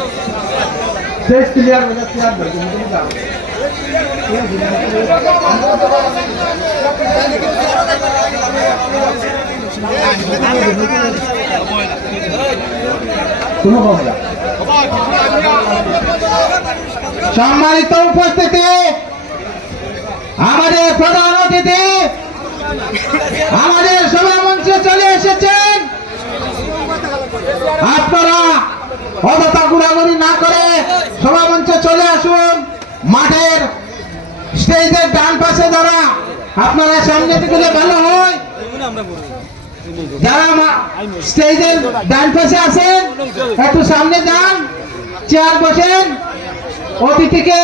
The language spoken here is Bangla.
स्टेज क्लियर हो जाती है সম্মানিত উপস্থিতি আমাদের প্রধান অতিথি আমাদের সভা মঞ্চে চলে এসেছেন। আপনারা অযথা ঘোরাঘুরি না করে সভা মঞ্চে চলে আসুন। মাঠের স্টেজের ডান পাশে যারা আপনারা সামনে থেকে ভালো হয়, যারা স্টেজের ডান পাশে আছেন একটু সামনে যান, চেয়ার বসেন। অতিথিকে